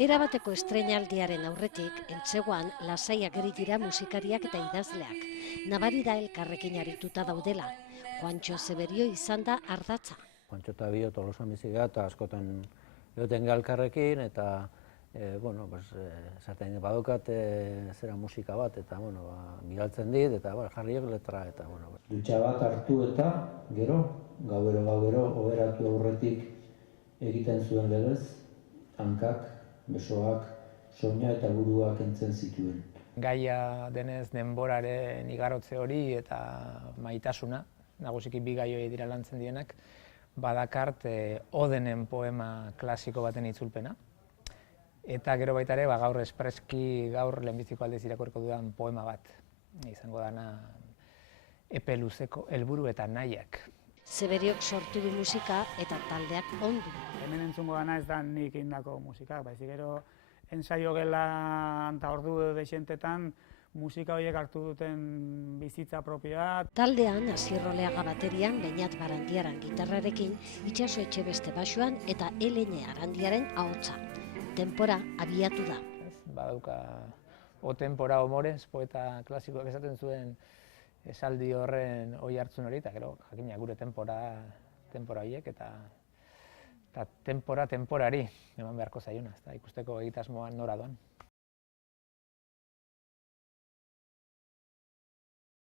Erabateko estreinaldiaren aurretik, entzeguan lasaiak ari dira musikariak eta idazleak. Nabari da elkarrekin arituta daudela. Juantxo Zeberio izan da ardatza. Juantxo eta bio Tolosan bizi gara eta askotan egoten elkarrekin eta esaten badaukat zera musika bat eta bidaltzen dit eta jarriek letra eta dutxa bat hartu eta gero, gauero, oberatu aurretik egiten zuen legez, hankak, besoak, soina eta burua kentzen zituen. Gaia denez denboraren igarotze hori eta maitasuna, nagusiki bi gai horiek dira lantzen dienak, badakart Odenen poema klasiko baten itzulpena. Eta gero baita ere, gaur espreski, gaur lehenbiziko aldez irakurriko dudan poema bat. Izango dana epe luzeko helburu eta nahiak. Zeberiok sortu du musika eta taldeak ondu. Hemen entzungo dana ez da nik egindako musika, baizik gero ensaio gelan eta ordu dexentetan musika horiek hartu duten bizitza propioa. Taldean, Asier Oleaga baterian, Beñat Barandiaran gitarrarekin, Itxaso Etxebeste basuan eta Elene Arandiaren ahotsa. Tenpora abiatu da. Badauka o tempora o mores, poeta klasikoak esaten zuen esaldi horren oi hartzun hori, eta gero jakina gure tempora horiek eta temporari eman beharko zaiona, ikusteko egitasmoan nora doan.